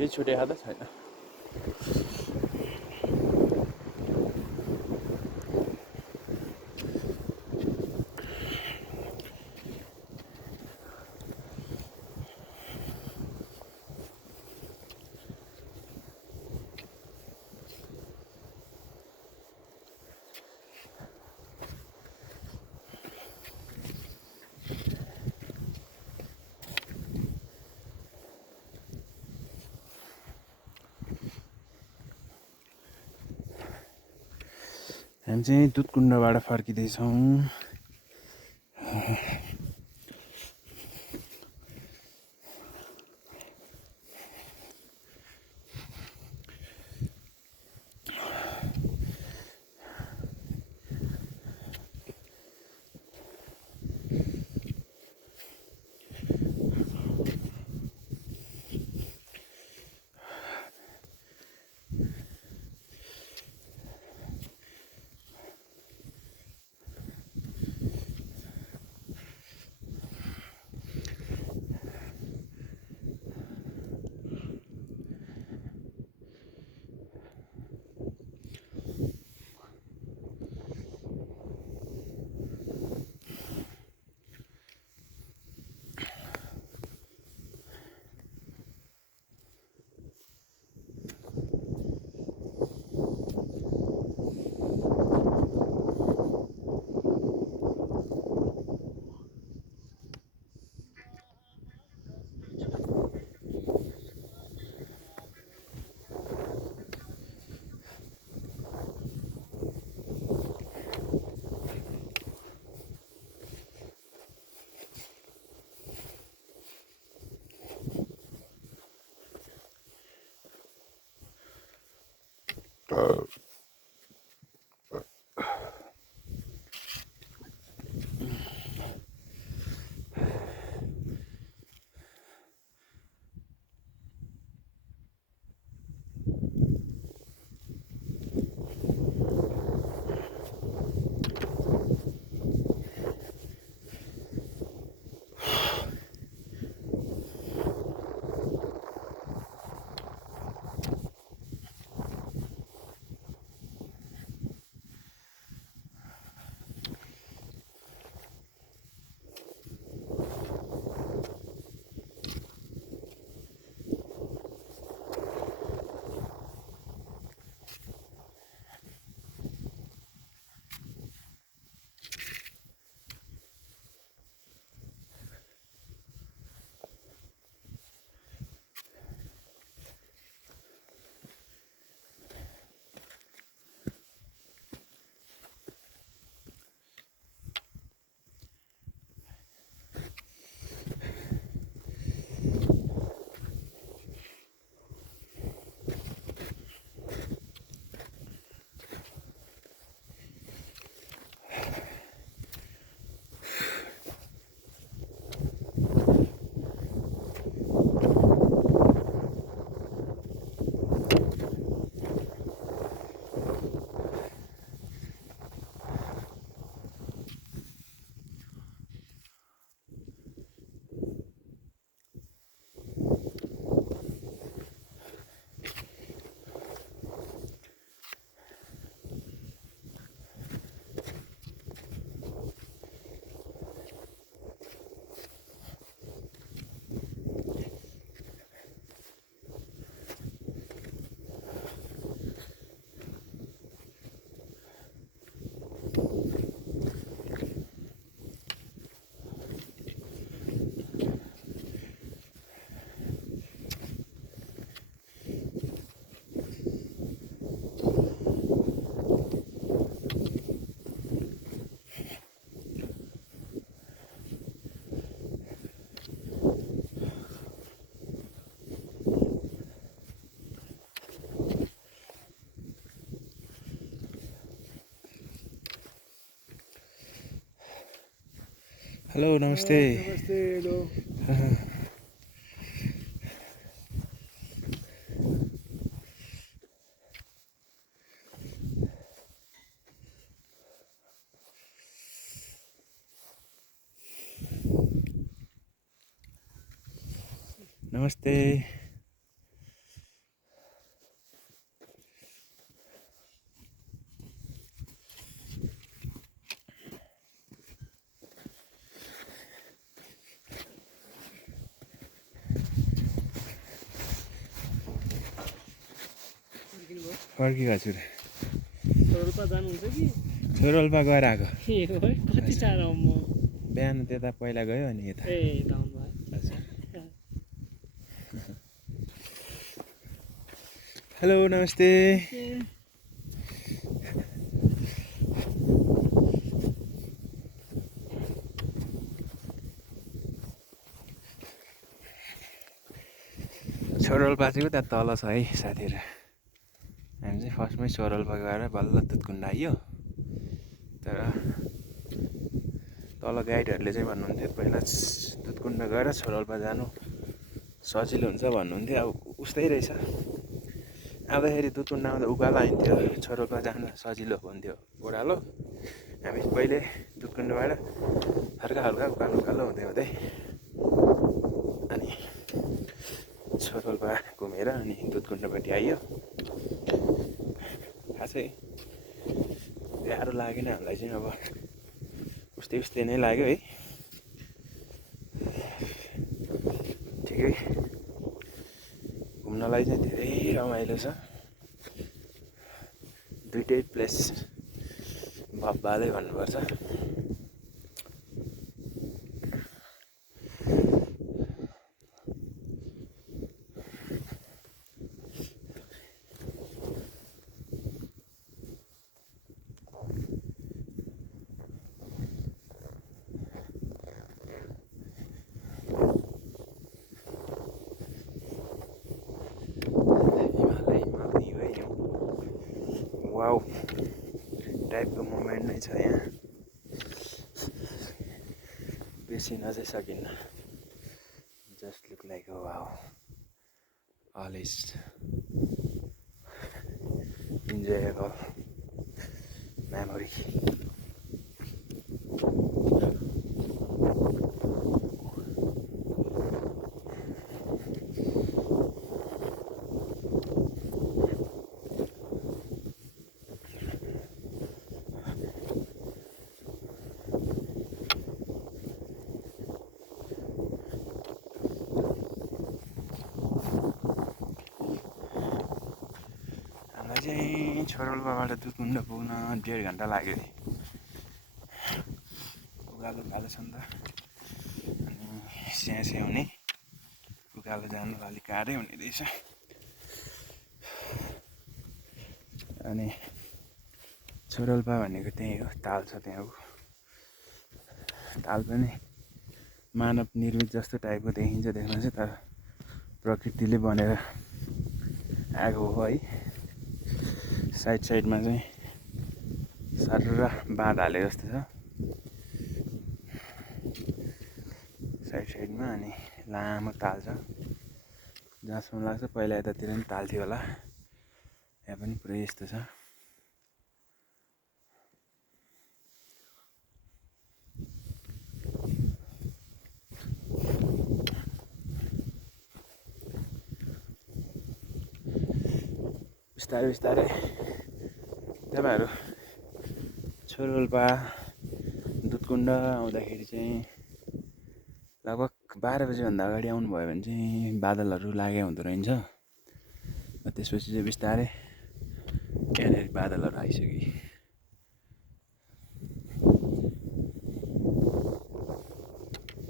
केही छुटेको त छैन। हामी चाहिँ दुधकुण्डबाट फर्किँदैछौँ। हेलो नमस्ते। नमस्ते। हेलो। नमस्ते। फर्किएको छु रे रोल्पा जानुहुन्छ कि छोरोल्पा गएर आएको ए हो है कति टाढा हो म बिहान त्यता पहिला गयो अनि यता ए लाउनु भयो हजुर हेलो नमस्ते छोरोल्पा चाहिँ उता तल छ है साथीहरू हामी चाहिँ फर्स्टमै छोरोल्पा गएर बल्ल दुधकुण्ड आइयो तर तल गाइडहरूले चाहिँ भन्नुहुन्थ्यो पहिला दुधकुण्ड गएर छोरोल्पा जानु सजिलो हुन्छ भन्नुहुन्थ्यो अब उस्तै रहेछ आउँदाखेरि दुधकुण्ड आउँदा उकालो आइन्थ्यो छोरोल्पा जानु सजिलो हुन्थ्यो ओह्रालो हामी पहिले दुधकुण्डबाट हल्का हल्का उकालो उकालो हुँदै हुँदै अनि छोरोल्पा घुमेर अनि दुधकुण्डपट्टि आइयो खासै गाह्रो लागेन हामीलाई चाहिँ अब उस्तै उस्तै नै लाग्यो है ठिकै घुम्नलाई चाहिँ धेरै रमाइलो छ दुइटै प्लेस भब्बालै भन्नुपर्छ वाउ टाइपको मोमेन्ट नै छ यहाँ बिर्सिन चाहिँ सकिन्न just look like wow all is enjoyable memory चाहिँ छोरोल्पाबाट दुधकुण्ड पुग्न 1.5 घन्टा लाग्यो उकालो उकालो छ नि त अनि स्याहार हुने उकालो जानु अलिक गाह्रै हुने रहेछ अनि छोरोल्पा भनेको त्यही हो ताल छ त्यहाँको ताल पनि मानव निर्मित जस्तो टाइपको देखिन्छ देख्न चाहिँ तर प्रकृतिले बनेर आएको हो है साइड साइडमा चाहिँ साटो र बाँध हाले जस्तो छ साइड साइडमा अनि लामो ताल छ जहाँसम्म लाग्छ पहिला यतातिर पनि ताल थियो होला यहाँ पनि पुरै यस्तो छ बिस्तारै बिस्तारै तपाईँहरू छोरोल्पा दुधकुण्ड आउँदाखेरि चाहिँ लगभग 12 बजीभन्दा अगाडि आउनुभयो भने चाहिँ बादलहरू लागेको हुँदो रहेछ त्यसपछि चाहिँ बिस्तारै यहाँनिर बादलहरू आइसक्यो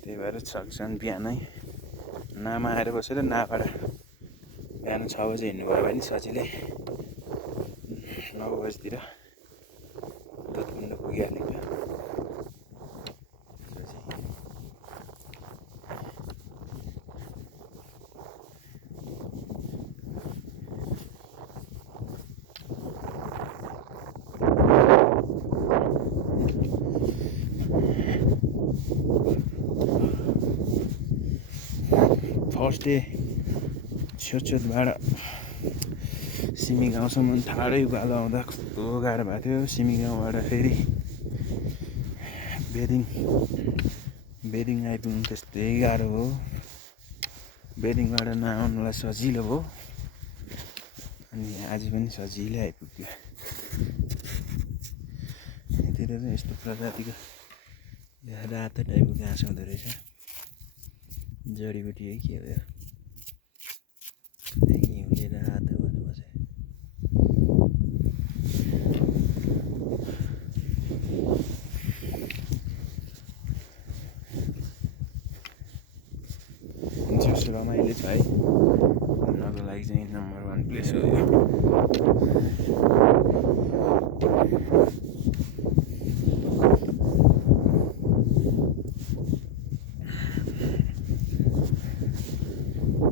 त्यही भएर सक्छन् बिहानै नामा आएर बसेर नाबाट बिहान 6 बजे हिँड्नुभयो भने सजिलै 9 बजीतिर दुधकुण्ड पुगिहालिन्छ फर्स्ट डे छेउछेउबाट सिमी गाउँसम्म ठाडै उकालो आउँदा कस्तो गाह्रो भएको थियो सिमी गाउँबाट फेरि बेरिङ आइपुग्नु त्यस्तै गाह्रो हो बेरिङबाट नआउनुलाई सजिलो हो अनि आज पनि सजिलै आइपुग्यो यतिर चाहिँ यस्तो प्रजातिको रातो टाइपको घाँस हुँदो रहेछ जडीबुटी है के हो यो हिउँले रातो भएर बस्यो रमाइलो छ है घुम्नको लागि चाहिँ नम्बर 1 प्लेस हो यो।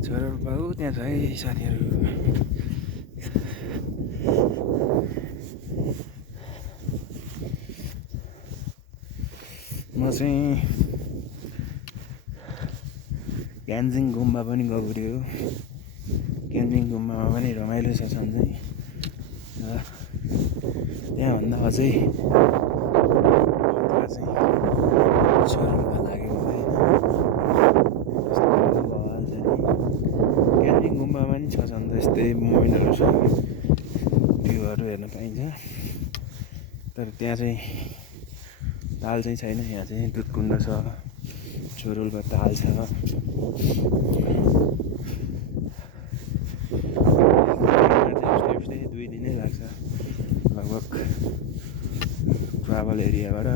छोरोल्पा ऊ त्यहाँ छ है साथीहरू। म चाहिँ क्यान्जिङ गुम्बा पनि गएको थियो। क्यान्जिङ गुम्बामा पनि रमाइलो छ सन्चै। त्यहाँभन्दा अझै खतरा चाहिँ छोरोल्पा लाग्यो मलाई होइन। क्यान्जिङ गुम्बामा पनि छ सन्चै यस्तै मोमेन्टहरू छ, भ्यूहरू हेर्न पाइन्छ। तर त्यहाँ चाहिँ ताल चाहिँ छैन। यहाँ चाहिँ दुधकुण्ड छ, छोरोल्पा ताल छ। उस्तै 2 दिनै लाग्छ लगभग ट्राभल एरियाबाट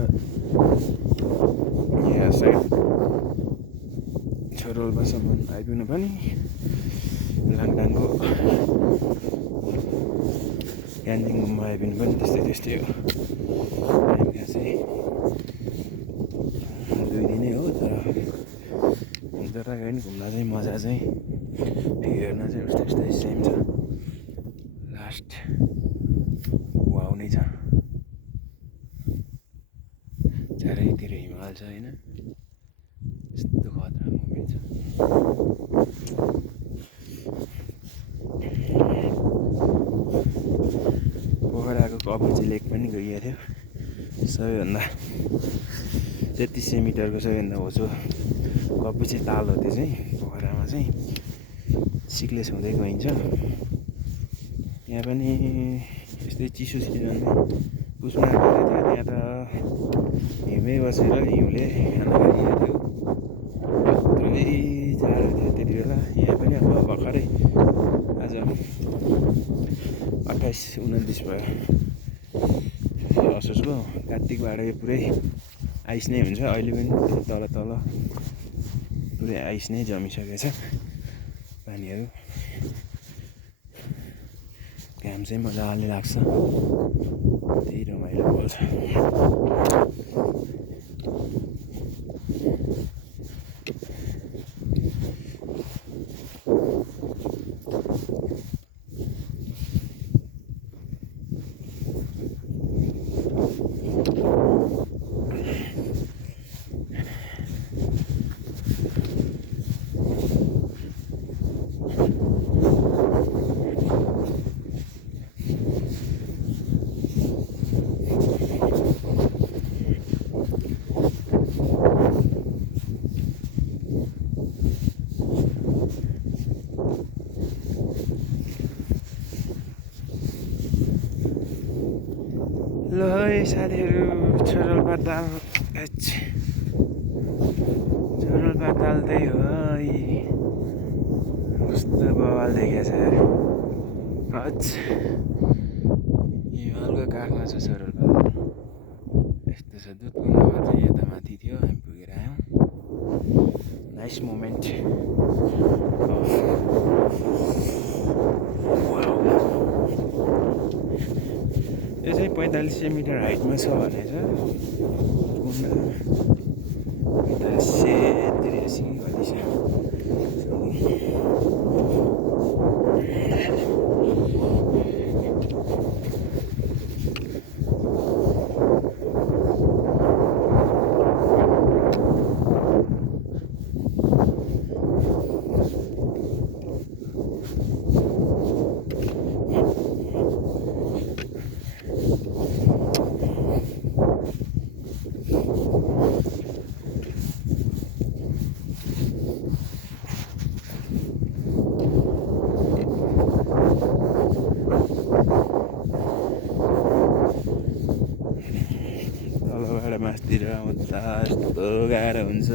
यहाँ साइड छोरोल्पासम्म आइपुग्नु पनि। लाङटाङको क्यान्जिङ गुम्बा आइपुग्नु पनि त्यस्तै हो। टाइम चाहिँ 2 दिनै हो। तर जता गए पनि घुम्दा चाहिँ मजा चाहिँ भ्यू हेर्न चाहिँ उस्तै सेम छ। लास्ट वाउ नै छ। चारैतिर हिमाल छ होइन। यस्तो खतरा मोमेन्ट छ। पोखराको कपुची लेक पनि गइएको थियो। सबैभन्दा 3300 मिटरको सबैभन्दा होचो कपुची ताल हो त्यो चाहिँ। पोखरामा चाहिँ सिक्लेस हुँदै गइन्छ। यहाँ पनि यस्तै चिसो सिजनमा पुसमा गएको थियो। त्यहाँ त हिउँमै बसेर हिउँले खाना खाइएको थियो। यत्रै जाडो थियो त्यति बेला। यहाँ पनि अब भर्खरै आज 28-29 भयो असोजको। कार्तिकबाट यो पुरै आइस नै हुन्छ। अहिले पनि तल पुरै आइस नै जमिसकेको छ पानीहरू। घाम चाहिँ मजाले लाग्छ। त्यही रमाइलो पर्छ। ल है साथीहरू, छोरोल्पा ताल त्यही हो है। कस्तो बवाल देखेको छ हिमालको काखमा छ छोरोल्पा। यस्तो छ। दुधकुण्डमा चाहिँ यता माथि थियो, हामी पुगेर आयौँ। Nice moment. यो चाहिँ 4500 मिटर हाइटमा छ भनेछ। 4583 कति छ। मासतिर आउँदा यस्तो गाह्रो हुन्छ,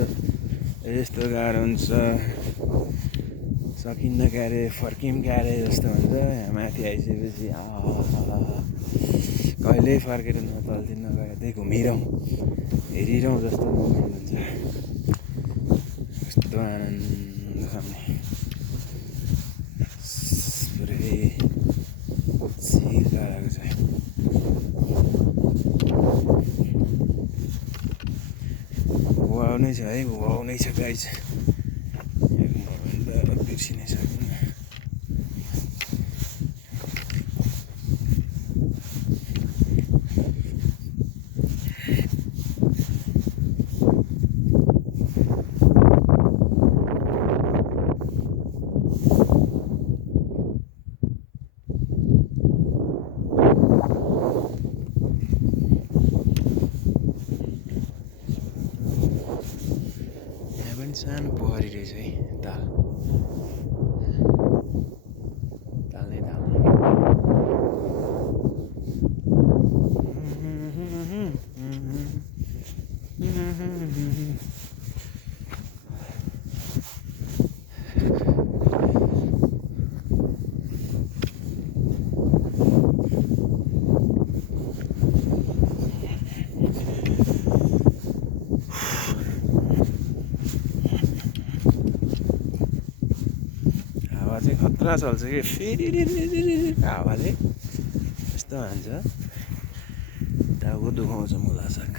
यस्तो गाह्रो हुन्छ, सकिन्न क्यारे फर्किम क्यारे जस्तो हुन्छ। यहाँ माथि आइसकेपछि कहिल्यै फर्केर नतल्तिर नगएर त्यही घुमिरहँ हेरिरहँ जस्तो मोमेन्ट हुन्छ। कस्तो आनन्द सामने पुरै चिर्का आएको छ वाउ नै छ है वाउ नै छ गाइज बिर्सिनै सक्दैन सानो पोखरी रहेछ है ताल नै ताल चाहिँ खतरा चल्छ कि फेरि हावाले यस्तो हान्छ टाउको दुखाउँछ मुला साग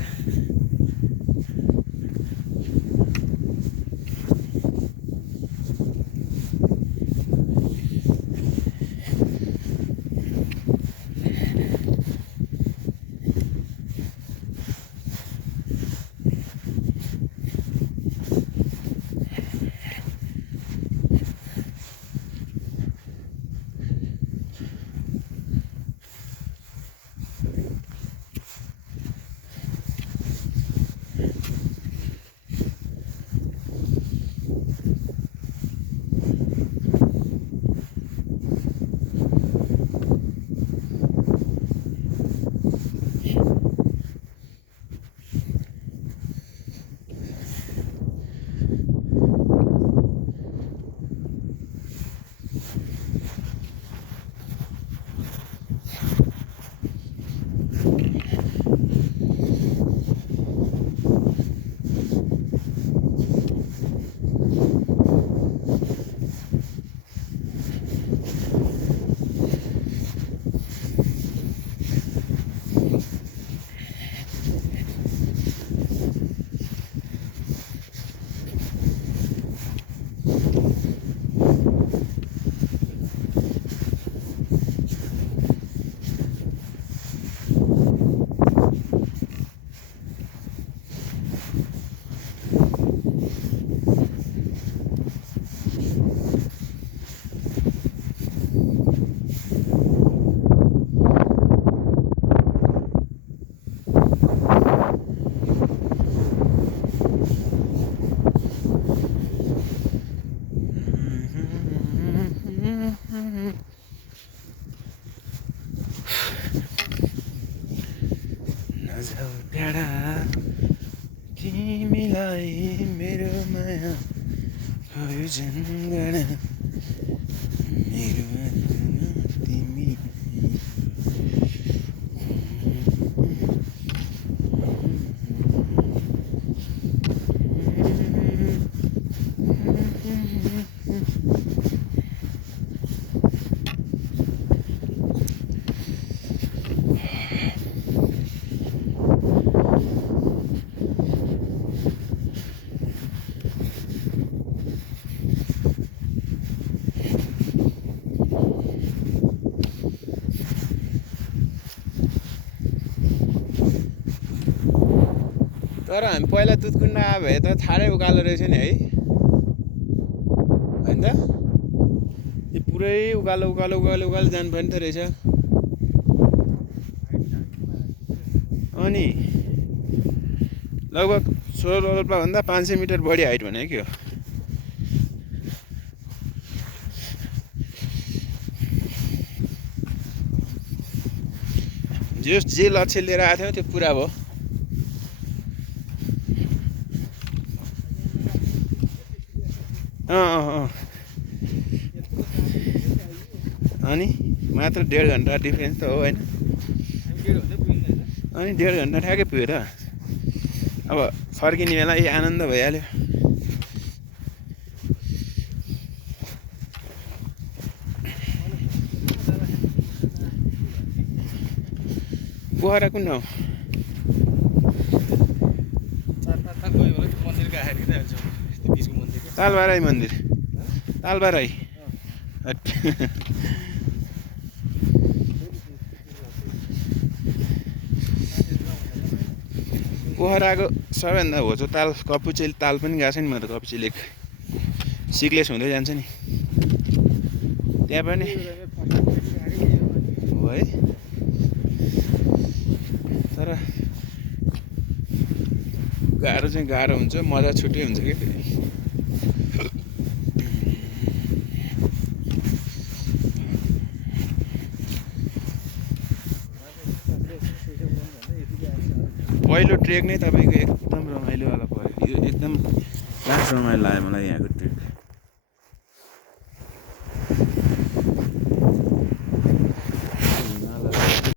नजाऊ टाढा तिमीलाई मेरो माया भयो जन्गडा मेरो आत्मा तिमी तर हामी पहिला दुधकुण्ड आए भए त ठाडै उकालो रहेछ नि है हैन त यो पुरै उकालो उकालो उकालो उकालो जानु पर्ने त रहेछ अनि लगभग 16 रोल्पा भन्दा 500 मिटर बढी हाइट भने के हो जे लक्ष्य लिएर आएको थियो त्यो पुरा भयो अनि मात्र 1.5 घन्टा डिफरेन्स त हो हैन अनि 1.5 घन्टा ठ्याक्कै पुग्यो त अब फर्किने बेला यही आनन्द भइहाल्यो पोखरा कुन हो तालबाराई मन्दिर तालबाराई पोखराको सबैभन्दा होचो ताल कपुचेली ताल पनि गएको छ नि म त कपुचेली सिक्लेस हुँदै जान्छ नि त्यहाँ पनि हो है तर गाह्रो चाहिँ गाह्रो हुन्छ मजा छुट्टै हुन्छ कि पहिलो ट्रेक नै तपाईँको एकदम रमाइलोवाला पऱ्यो यो एकदम लास्ट रमाइलो लाग्यो मलाई यहाँको ट्रेक